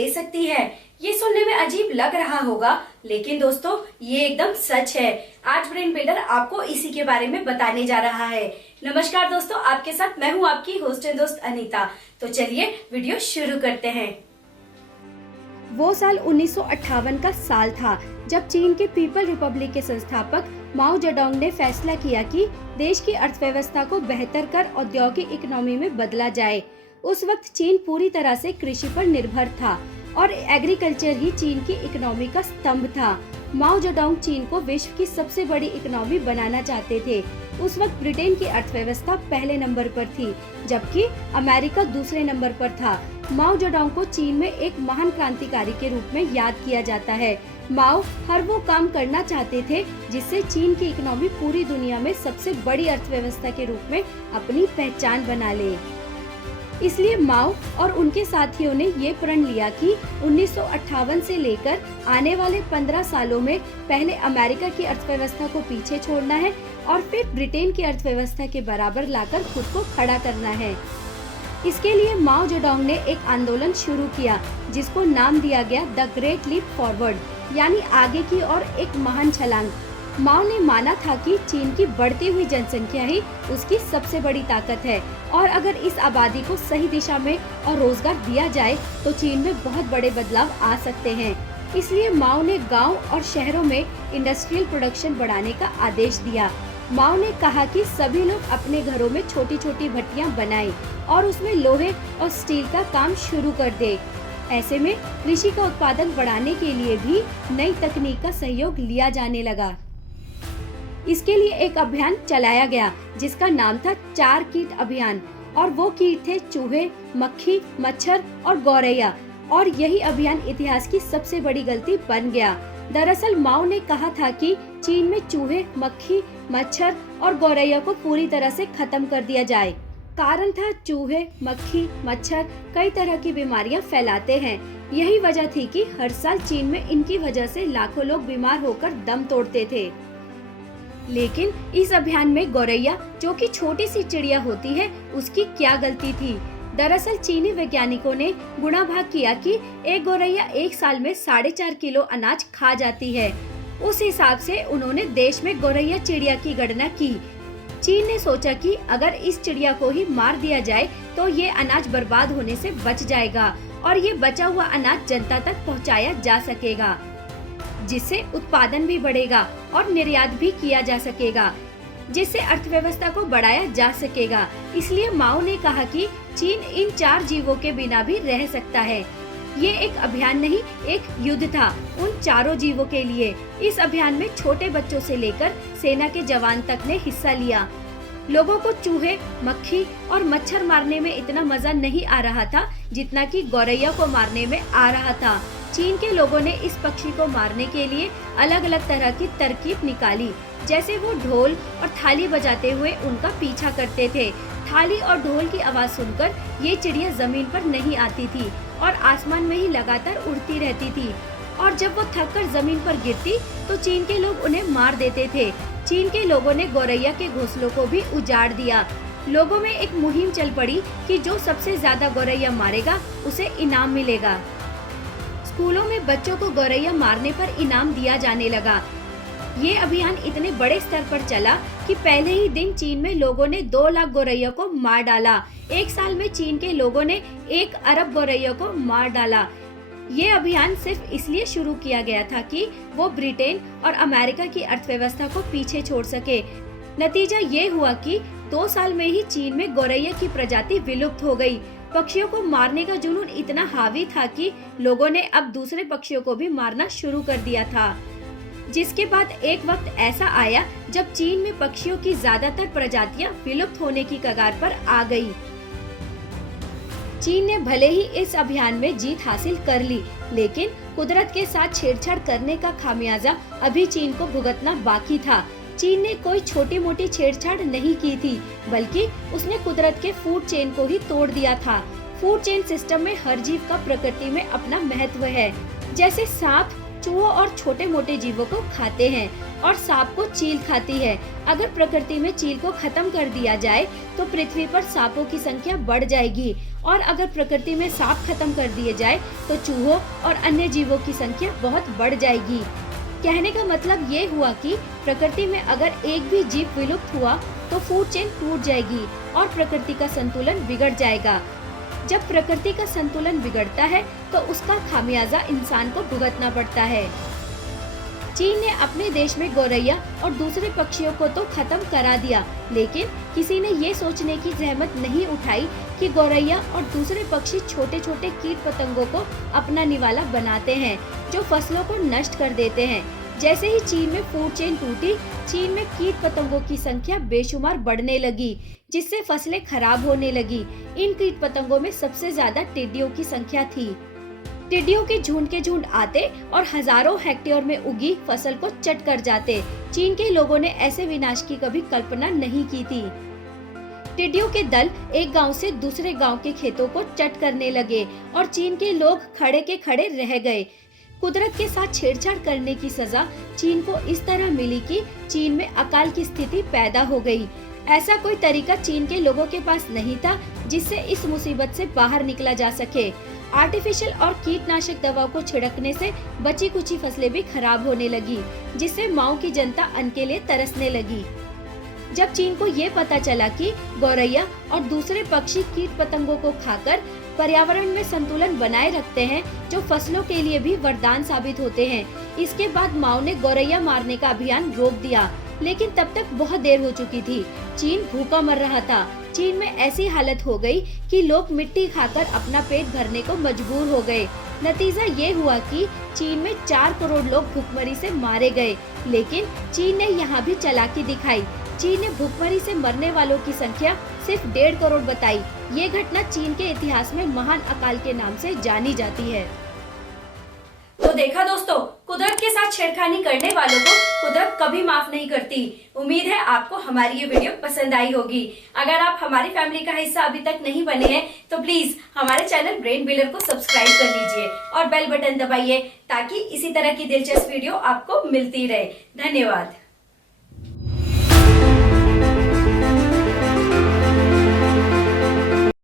ले सकती है। ये सुनने में अजीब लग रहा होगा, लेकिन दोस्तों ये एकदम सच है। आज ब्रेन बिल्डर आपको इसी के बारे में बताने जा रहा है। नमस्कार दोस्तों, आपके साथ मैं हूँ आपकी होस्ट एंड दोस्त अनीता। तो चलिए वीडियो शुरू करते हैं। वो साल 1958 का साल था जब चीन के पीपल रिपब्लिक के संस्थापक माओ जेडोंग ने फैसला किया कि देश की अर्थव्यवस्था को बेहतर कर औद्योगिक इकोनॉमी में बदला जाए। उस वक्त चीन पूरी तरह से कृषि पर निर्भर था और एग्रीकल्चर ही चीन की इकोनॉमी का स्तंभ था। माओ जेडोंग चीन को विश्व की सबसे बड़ी इकोनॉमी बनाना चाहते थे। उस वक्त ब्रिटेन की अर्थव्यवस्था पहले नंबर पर थी, जबकि अमेरिका दूसरे नंबर पर था। माओ जेडोंग को चीन में एक महान क्रांतिकारी के रूप में याद किया जाता है। माओ हर वो काम करना चाहते थे जिससे चीन की इकोनॉमी पूरी दुनिया में सबसे बड़ी अर्थव्यवस्था के रूप में अपनी पहचान बना ले। इसलिए माओ और उनके साथियों ने ये प्रण लिया कि 1958 से लेकर आने वाले 15 सालों में पहले अमेरिका की अर्थव्यवस्था को पीछे छोड़ना है और फिर ब्रिटेन की अर्थव्यवस्था के बराबर लाकर खुद को खड़ा करना है। इसके लिए माओ जेडोंग ने एक आंदोलन शुरू किया जिसको नाम दिया गया द ग्रेट लीप फॉरवर्ड, यानी आगे की ओर एक महान छलांग। माओ ने माना था कि चीन की बढ़ती हुई जनसंख्या ही उसकी सबसे बड़ी ताकत है और अगर इस आबादी को सही दिशा में और रोजगार दिया जाए तो चीन में बहुत बड़े बदलाव आ सकते हैं। इसलिए माओ ने गांव और शहरों में इंडस्ट्रियल प्रोडक्शन बढ़ाने का आदेश दिया। माओ ने कहा कि सभी लोग अपने घरों में छोटी छोटी भट्टियां बनाएं और उसमें लोहे और स्टील का काम शुरू कर दे। ऐसे में कृषि का उत्पादन बढ़ाने के लिए भी नई तकनीक का सहयोग लिया जाने लगा। इसके लिए एक अभियान चलाया गया जिसका नाम था 4 कीट अभियान, और वो कीट थे चूहे, मक्खी, मच्छर और गौरैया। और यही अभियान इतिहास की सबसे बड़ी गलती बन गया। दरअसल माओ ने कहा था कि चीन में चूहे, मक्खी, मच्छर और गौरैया को पूरी तरह से खत्म कर दिया जाए। कारण था चूहे, मक्खी, मच्छर कई तरह की बीमारियां फैलाते हैं। यही वजह थी कि हर साल चीन में इनकी वजह से लाखों लोग बीमार होकर दम तोड़ते थे। लेकिन इस अभियान में गौरैया, जो कि छोटी सी चिड़िया होती है, उसकी क्या गलती थी? दरअसल चीनी वैज्ञानिकों ने गुणा भाग किया कि एक गौरैया एक साल में 4.5 किलो अनाज खा जाती है। उस हिसाब से उन्होंने देश में गौरैया चिड़िया की गणना की। चीन ने सोचा कि अगर इस चिड़िया को ही मार दिया जाए तो ये अनाज बर्बाद होने से बच जाएगा और ये बचा हुआ अनाज जनता तक पहुंचाया जा सकेगा, जिससे उत्पादन भी बढ़ेगा और निर्यात भी किया जा सकेगा, जिससे अर्थव्यवस्था को बढ़ाया जा सकेगा। इसलिए माओ ने कहा कि चीन इन 4 जीवों के बिना भी रह सकता है। ये एक अभियान नहीं, एक युद्ध था उन चारों जीवों के लिए। इस अभियान में छोटे बच्चों से लेकर सेना के जवान तक ने हिस्सा लिया। लोगों को चूहे, मक्खी और मच्छर मारने में इतना मजा नहीं आ रहा था जितना कि गौरैया को मारने में आ रहा था। चीन के लोगों ने इस पक्षी को मारने के लिए अलग अलग तरह की तरकीब निकाली, जैसे वो ढोल और थाली बजाते हुए उनका पीछा करते थे। थाली और ढोल की आवाज सुनकर ये चिड़िया जमीन पर नहीं आती थी और आसमान में ही लगातार उड़ती रहती थी, और जब वो थककर जमीन पर गिरती तो चीन के लोग उन्हें मार देते थे। चीन के लोगों ने गौरैया के घोंसलों को भी उजाड़ दिया। लोगों में एक मुहिम चल पड़ी कि जो सबसे ज्यादा गौरैया मारेगा उसे इनाम मिलेगा। स्कूलों में बच्चों को गौरैया मारने पर इनाम दिया जाने लगा। ये अभियान इतने बड़े स्तर पर चला कि पहले ही दिन चीन में लोगों ने 2 लाख गौरैया को मार डाला। एक साल में चीन के लोगों ने 1 अरब गौरैया को मार डाला। ये अभियान सिर्फ इसलिए शुरू किया गया था कि वो ब्रिटेन और अमेरिका की अर्थव्यवस्था को पीछे छोड़ सके। नतीजा ये हुआ कि 2 साल में ही चीन में गौरैया की प्रजाति विलुप्त हो गई। पक्षियों को मारने का जुनून इतना हावी था कि लोगों ने अब दूसरे पक्षियों को भी मारना शुरू कर दिया था, जिसके बाद एक वक्त ऐसा आया जब चीन में पक्षियों की ज्यादातर प्रजातियां विलुप्त होने की कगार पर आ गई। चीन ने भले ही इस अभियान में जीत हासिल कर ली, लेकिन कुदरत के साथ छेड़छाड़ करने का खामियाजा अभी चीन को भुगतना बाकी था। चीन ने कोई छोटी मोटी छेड़छाड़ नहीं की थी, बल्कि उसने कुदरत के फूड चेन को ही तोड़ दिया था। फूड चेन सिस्टम में हर जीव का प्रकृति में अपना महत्व है। जैसे सांप चूहों और छोटे मोटे जीवों को खाते हैं, और सांप को चील खाती है। अगर प्रकृति में चील को खत्म कर दिया जाए तो पृथ्वी पर सांपों की संख्या बढ़ जाएगी और अगर प्रकृति में सांप खत्म कर दिए जाए तो चूहों और अन्य जीवों की संख्या बहुत बढ़ जाएगी। कहने का मतलब ये हुआ कि प्रकृति में अगर एक भी जीव विलुप्त हुआ तो फूड चेन टूट जाएगी और प्रकृति का संतुलन बिगड़ जाएगा। जब प्रकृति का संतुलन बिगड़ता है तो उसका खामियाजा इंसान को भुगतना पड़ता है। चीन ने अपने देश में गौरैया और दूसरे पक्षियों को तो खत्म करा दिया, लेकिन किसी ने ये सोचने की जहमत नहीं उठाई कि गौरैया और दूसरे पक्षी छोटे छोटे कीट पतंगों को अपना निवाला बनाते हैं जो फसलों को नष्ट कर देते हैं। जैसे ही चीन में फूड चेन टूटी, चीन में कीट पतंगों की संख्या बेशुमार बढ़ने लगी, जिससे फसलें खराब होने लगी। इन कीट पतंगों में सबसे ज्यादा टिड्डियों की संख्या थी। टिड्डियों के झुंड आते और हजारों हेक्टेयर में उगी फसल को चट कर जाते। चीन के लोगों ने ऐसे विनाश की कभी कल्पना नहीं की थी। टिड्डियों के दल एक गांव से दूसरे गांव के खेतों को चट करने लगे और चीन के लोग खड़े के खड़े रह गए। कुदरत के साथ छेड़छाड़ करने की सजा चीन को इस तरह मिली कि चीन में अकाल की स्थिति पैदा हो गई। ऐसा कोई तरीका चीन के लोगों के पास नहीं था जिससे इस मुसीबत से बाहर निकला जा सके। आर्टिफिशियल और कीटनाशक दवाओं को छिड़कने से बची कुची फसलें भी खराब होने लगी, जिससे माओ की जनता अन्न के लिए तरसने लगी। जब चीन को ये पता चला कि गौरैया और दूसरे पक्षी कीट पतंगों को खाकर पर्यावरण में संतुलन बनाए रखते हैं, जो फसलों के लिए भी वरदान साबित होते हैं, इसके बाद माओ ने गौरैया मारने का अभियान रोक दिया। लेकिन तब तक बहुत देर हो चुकी थी। चीन भूखा मर रहा था। चीन में ऐसी हालत हो गई कि लोग मिट्टी खाकर अपना पेट भरने को मजबूर हो गए। नतीजा ये हुआ कि चीन में 4 करोड़ लोग भूखमरी से मारे गए। लेकिन चीन ने यहाँ भी चालाकी दिखाई। चीन ने भूखमरी से मरने वालों की संख्या सिर्फ 1.5 करोड़ बताई। ये घटना चीन के इतिहास में महान अकाल के नाम से जानी जाती है। तो देखा दोस्तों, कुदरत के साथ छेड़खानी करने वालों को कुदरत कभी माफ नहीं करती। उम्मीद है आपको हमारी ये वीडियो पसंद आई होगी। अगर आप हमारी फैमिली का हिस्सा अभी तक नहीं बने हैं तो प्लीज हमारे चैनल ब्रेन बिल्डर को सब्सक्राइब कर लीजिए और बेल बटन दबाइए ताकि इसी तरह की दिलचस्प वीडियो आपको मिलती रहे। धन्यवाद।